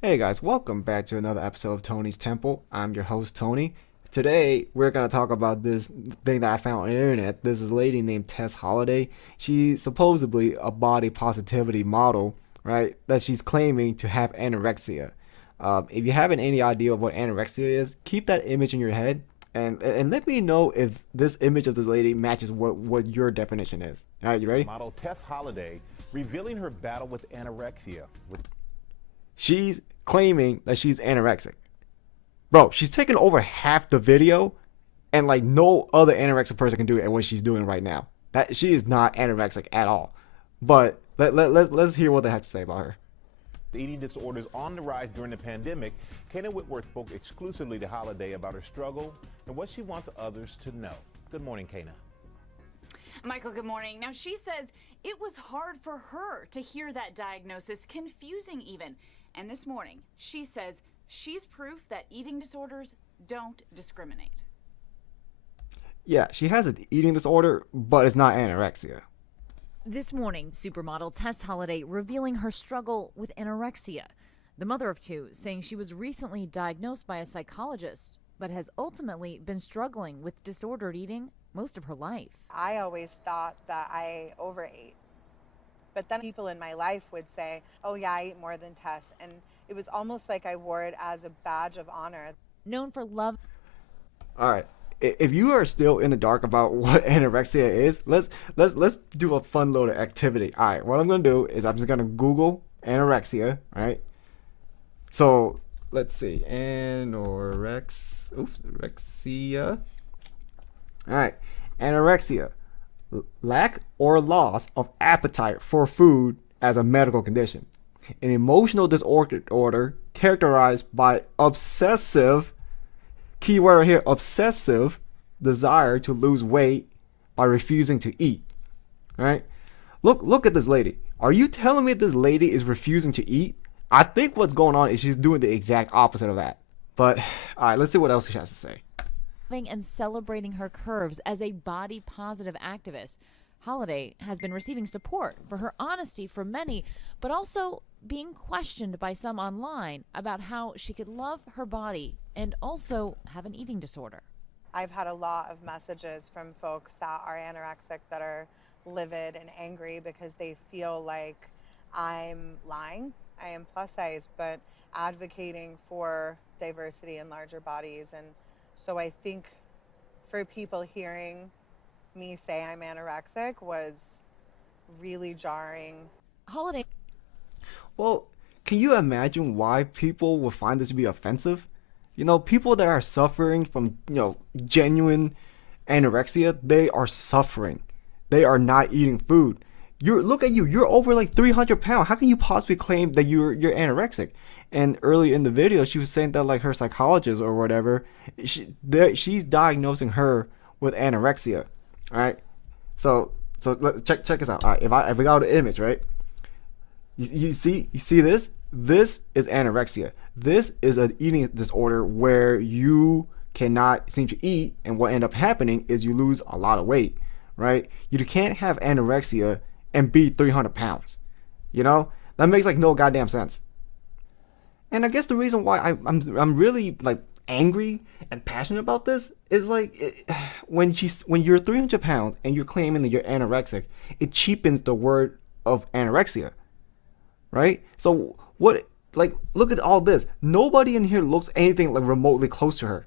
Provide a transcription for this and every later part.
Hey guys, welcome back to another episode of Tony's Temple. I'm your host, Tony. Today, we're going to talk about this thing that I found on the internet. This is a lady named Tess Holliday. She's supposedly a body positivity model, right? That she's claiming to have anorexia. If you haven't any idea of what anorexia is, keep that image in your head and let me know if this image of this lady matches what your definition is. All right, you ready? Model Tess Holliday revealing her battle with anorexia. She's claiming that she's anorexic. Bro, she's taken over half the video, and like no other anorexic person can do it at what she's doing right now. That she is not anorexic at all. But let's hear what they have to say about her. The eating disorders on the rise during the pandemic. Kana Whitworth spoke exclusively to Holliday about her struggle and what she wants others to know. Good morning, Kana. Michael, good morning. Now, she says it was hard for her to hear that diagnosis, confusing even. And this morning, she says she's proof that eating disorders don't discriminate. Yeah, she has an eating disorder, but it's not anorexia. This morning, supermodel Tess Holliday revealing her struggle with anorexia. The mother of two saying she was recently diagnosed by a psychologist, but has ultimately been struggling with disordered eating most of her life. I always thought that I overate. But then people in my life would say, oh yeah, I eat more than Tess. And it was almost like I wore it as a badge of honor. Known for love. All right. If you are still in the dark about what anorexia is, let's do a fun little activity. All right, what I'm gonna do is I'm just gonna Google anorexia. Right. So let's see, anorexia. All right, anorexia, lack or loss of appetite for food as a medical condition, an emotional disorder characterized by obsessive. Keyword here, obsessive desire to lose weight by refusing to eat. All right? Look at this lady. Are you telling me this lady is refusing to eat? I think what's going on is she's doing the exact opposite of that. But all right, let's see what else she has to say. And celebrating her curves as a body positive activist. Holliday has been receiving support for her honesty from many, but also being questioned by some online about how she could love her body and also have an eating disorder. I've had a lot of messages from folks that are anorexic that are livid and angry because they feel like I'm lying. I am plus size, but advocating for diversity in larger bodies. And so I think for people hearing me say I'm anorexic was really jarring. Holliday. Well, can you imagine why people would find this to be offensive? You know, people that are suffering from, genuine anorexia, they are suffering. They are not eating food. Look at you. You're over like 300 pounds. How can you possibly claim that you're anorexic? And earlier in the video, she was saying that like her psychologist or whatever, she's diagnosing her with anorexia. All right. So check this out. All right. If we got an image, right? You see this? This is anorexia. This is an eating disorder where you cannot seem to eat, and what end up happening is you lose a lot of weight, right? You can't have anorexia and be 300 pounds. You know, that makes like no goddamn sense. And I guess the reason why I'm really like angry and passionate about this is like when you're 300 pounds and you're claiming that you're anorexic, it cheapens the word of anorexia, right? So what, like, look at all this. Nobody in here looks anything like remotely close to her.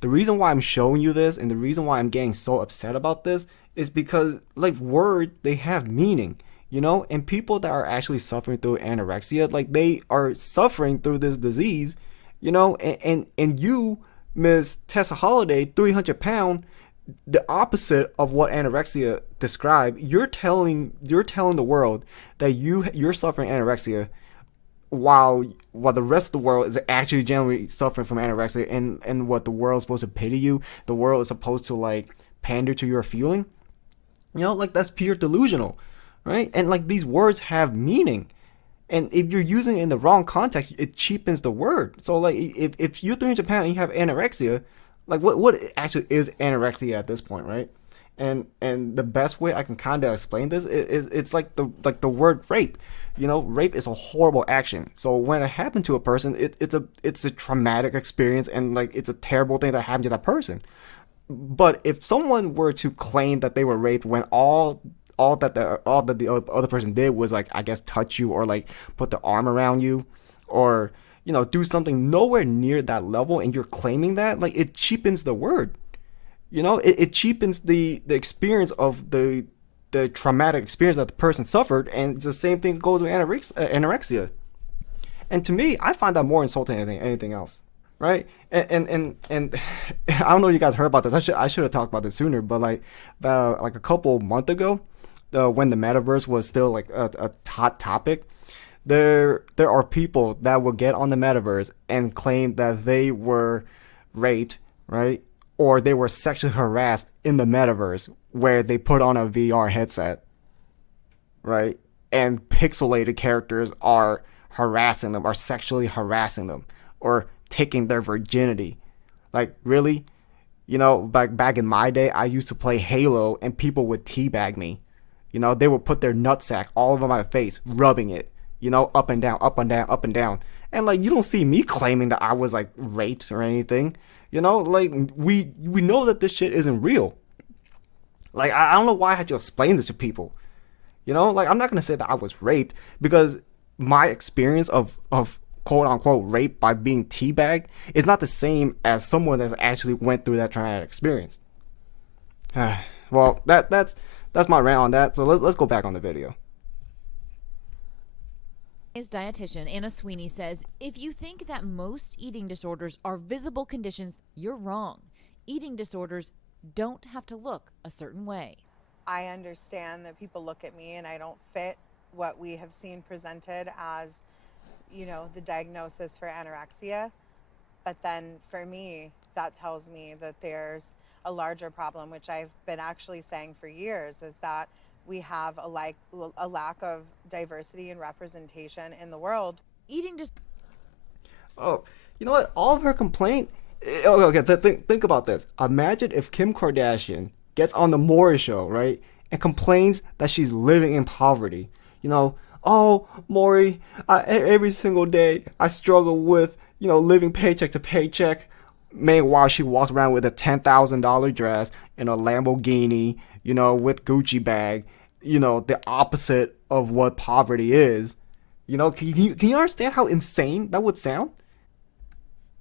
The reason why I'm showing you this and the reason why I'm getting so upset about this is because like words, they have meaning, and people that are actually suffering through anorexia, like they are suffering through this disease, and you, Miss Tessa Holliday, 300 pound, the opposite of what anorexia describe. You're telling the world that you're suffering anorexia while the rest of the world is actually generally suffering from anorexia, and what the world is supposed to pity you, the world is supposed to like pander to your feeling, like that's pure delusional, right? And like these words have meaning, and if you're using it in the wrong context, it cheapens the word. So like if you're 300 pounds and you have anorexia, like what actually is anorexia at this point, right? And the best way I can kind of explain this is it's like the word rape. Rape is a horrible action. So when it happened to a person, it's a traumatic experience, and like it's a terrible thing that happened to that person. But if someone were to claim that they were raped when all that the other person did was, like, I guess, touch you, or like put their arm around you, or do something nowhere near that level, and you're claiming that, like, it cheapens the word. It cheapens the experience of the traumatic experience that the person suffered, and it's the same thing goes with anorexia. And to me, I find that more insulting than anything else, right? And I don't know if you guys heard about this. I should have talked about this sooner, but like about like a couple months ago, when the metaverse was still like a hot topic, there are people that will get on the metaverse and claim that they were raped, right? Or they were sexually harassed in the metaverse, where they put on a VR headset, right? And pixelated characters are harassing them, are sexually harassing them, or taking their virginity. Like, really? Back in my day, I used to play Halo, and people would teabag me. They would put their nutsack all over my face, rubbing it, up and down, up and down, up and down. And like, you don't see me claiming that I was like raped or anything. Like, we know that this shit isn't real. Like, I don't know why I had to explain this to people. Like, I'm not gonna say that I was raped, because my experience of quote unquote rape by being teabagged is not the same as someone that's actually went through that traumatic experience. Well, that's my rant on that. So let's go back on the video. His dietitian, Anna Sweeney, says, if you think that most eating disorders are visible conditions, you're wrong. Eating disorders don't have to look a certain way. I understand that people look at me and I don't fit what we have seen presented as, the diagnosis for anorexia. But then for me, that tells me that there's a larger problem, which I've been actually saying for years, is that we have a lack of diversity and representation in the world. Eating just... Oh, you know what? All of her complaint... Okay, think about this. Imagine if Kim Kardashian gets on the Maury show, right, and complains that she's living in poverty. Oh, Maury, every single day I struggle with, living paycheck to paycheck. Meanwhile, she walks around with a $10,000 dress and a Lamborghini, with Gucci bag, the opposite of what poverty is. Can you understand how insane that would sound?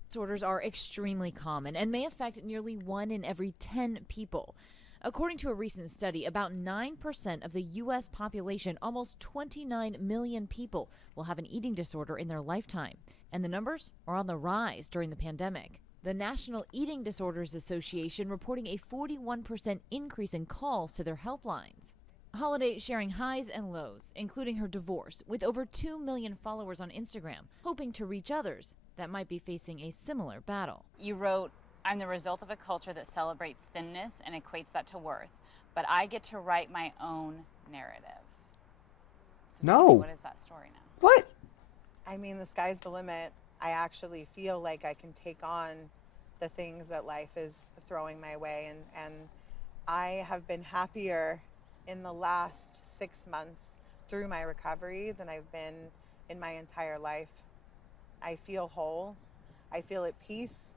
Disorders are extremely common and may affect nearly 1 in every 10 people. According to a recent study, about 9% of the U.S. population, almost 29 million people, will have an eating disorder in their lifetime. And the numbers are on the rise during the pandemic. The National Eating Disorders Association reporting a 41% increase in calls to their helplines. Holliday sharing highs and lows, including her divorce, with over 2 million followers on Instagram, hoping to reach others that might be facing a similar battle. You wrote, I'm the result of a culture that celebrates thinness and equates that to worth, but I get to write my own narrative. So No. what is that story now? What? I mean, the sky's the limit. I actually feel like I can take on the things that life is throwing my way, and I have been happier in the last 6 months through my recovery than I've been in my entire life. I feel whole. I feel at peace.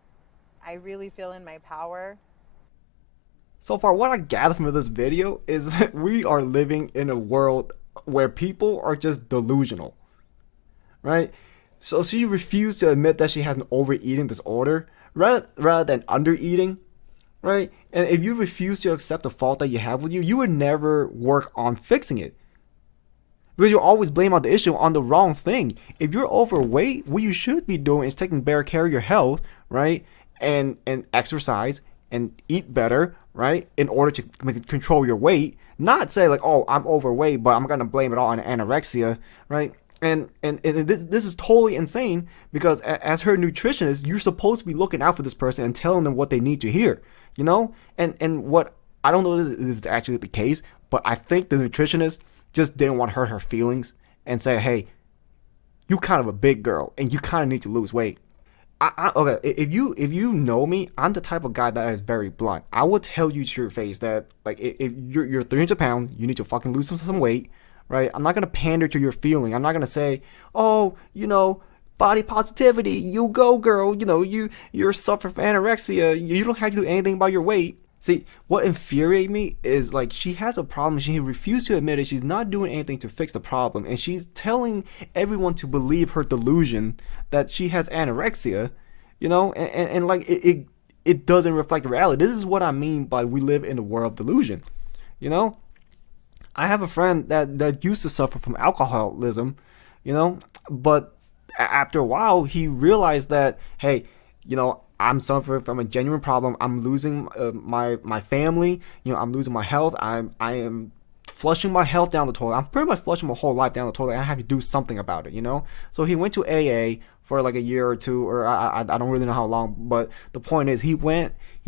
I really feel in my power. So far, what I gather from this video is that we are living in a world where people are just delusional, right? So she refused to admit that she has an overeating disorder rather than undereating, right? And if you refuse to accept the fault that you have with you would never work on fixing it. Because you always blame out the issue on the wrong thing. If you're overweight, what you should be doing is taking better care of your health, right? And exercise and eat better, right? In order to control your weight. Not say like, oh, I'm overweight, but I'm gonna blame it all on anorexia, right? And this is totally insane, because as her nutritionist, you're supposed to be looking out for this person and telling them what they need to hear, And what, I don't know if this is actually the case, but I think the nutritionist just didn't want to hurt her feelings and say, hey, you kind of a big girl and you kind of need to lose weight. Okay, if you know me, I'm the type of guy that is very blunt. I will tell you to your face that, like, if you're 300 pounds, you need to fucking lose some weight, right? I'm not gonna pander to your feeling. I'm not gonna say, oh, body positivity, you go girl, you're suffering from anorexia, you don't have to do anything about your weight. See, what infuriates me is like she has a problem, she refused to admit it, she's not doing anything to fix the problem, and she's telling everyone to believe her delusion that she has anorexia, and like it doesn't reflect reality. This is what I mean by we live in a world of delusion. You know, I have a friend that used to suffer from alcoholism, but after a while he realized that, hey, I'm suffering from a genuine problem. I'm losing my family. I'm losing my health. I am flushing my health down the toilet. I'm pretty much flushing my whole life down the toilet, and I have to do something about it. So he went to AA for like a year or two, or I don't really know how long. But the point is, he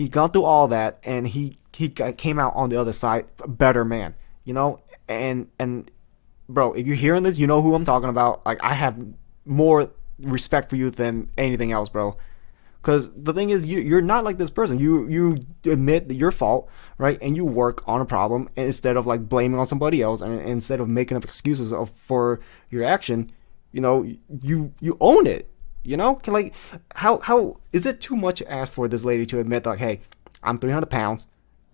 got through all that, and he came out on the other side a better man. And bro, if you're hearing this, you know who I'm talking about. Like, I have more respect for you than anything else, bro. Because the thing is, you're not like this person. You admit your fault, right? And you work on a problem instead of like blaming on somebody else, and instead of making up excuses for your action, you own it. Like, how is it too much to ask for this lady to admit like, hey, I'm 300 pounds,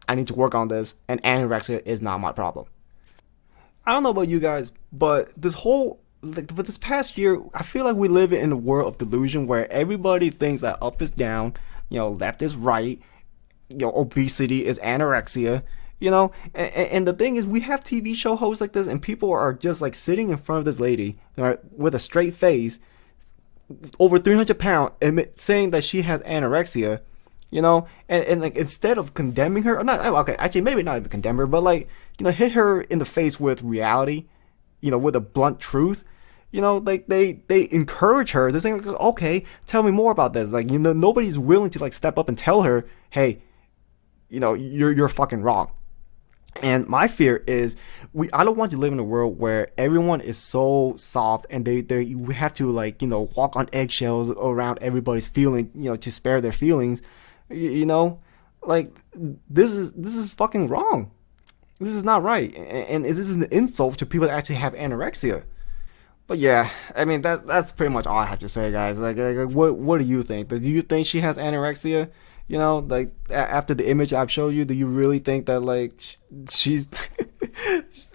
I need to work on this, and anorexia is not my problem. I don't know about you guys, but this past year, I feel like we live in a world of delusion where everybody thinks that up is down, left is right, obesity is anorexia, and the thing is, we have TV show hosts like this, and people are just like sitting in front of this lady, right, with a straight face, over 300 pounds, saying that she has anorexia, and like, instead of condemning her, or not, okay, actually maybe not even condemn her, but like, hit her in the face with reality, with a blunt truth, like they encourage her. They're saying, like, okay, tell me more about this. Like, nobody's willing to like step up and tell her, hey, you're fucking wrong. And my fear is, I don't want to live in a world where everyone is so soft, and we have to like, walk on eggshells around everybody's feeling, to spare their feelings, like this is fucking wrong. This is not right, and this is an insult to people that actually have anorexia. But yeah, I mean, that's pretty much all I have to say, guys. Like what do you think? Do you think she has anorexia? Like after the image I've showed you, do you really think that like she's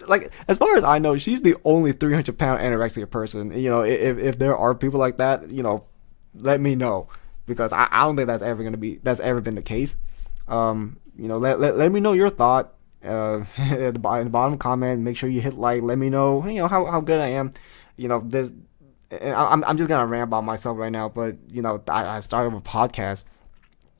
like, as far as I know, she's the only 300-pound anorexia person. If there are people like that, let me know, because I don't think that's ever been the case. Let me know your thought. At the bottom comment, make sure you hit like. Let me know, how good I am. This, I'm just gonna rant about myself right now, but I started a podcast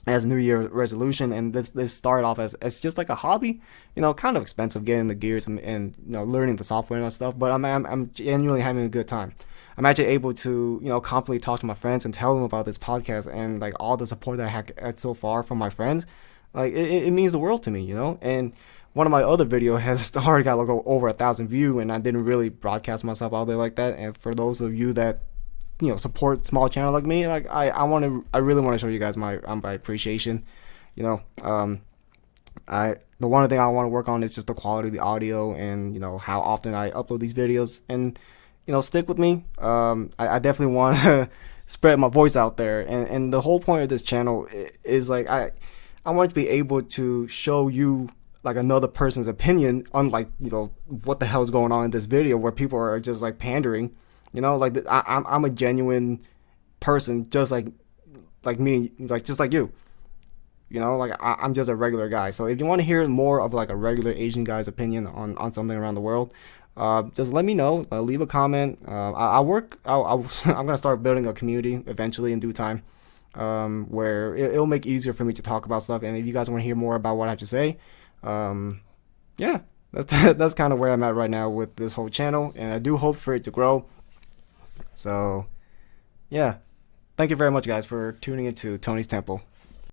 as a New Year resolution, and this started off as just like a hobby, kind of expensive getting the gears and learning the software and stuff, but I'm genuinely having a good time. I'm actually able to confidently talk to my friends and tell them about this podcast, and like all the support that I had so far from my friends, like it means the world to me, and one of my other videos has already got like over 1,000 views, and I didn't really broadcast myself out there like that. And for those of you that support small channel like me, like I really want to show you guys my appreciation. The one thing I want to work on is just the quality of the audio, and how often I upload these videos, and stick with me. I definitely want to spread my voice out there, and the whole point of this channel is like I want to be able to show you like another person's opinion, unlike what the hell is going on in this video where people are just like pandering. Like I'm a genuine person, just like me, like just like you. Like I'm just a regular guy. So if you want to hear more of like a regular Asian guy's opinion on something around the world, just let me know. Leave a comment. I'm gonna start building a community eventually in due time, where it'll make it easier for me to talk about stuff. And if you guys want to hear more about what I have to say, yeah, that's kind of where I'm at right now with this whole channel, and I do hope for it to grow. So yeah, thank you very much, guys, for tuning into Tony's Temple.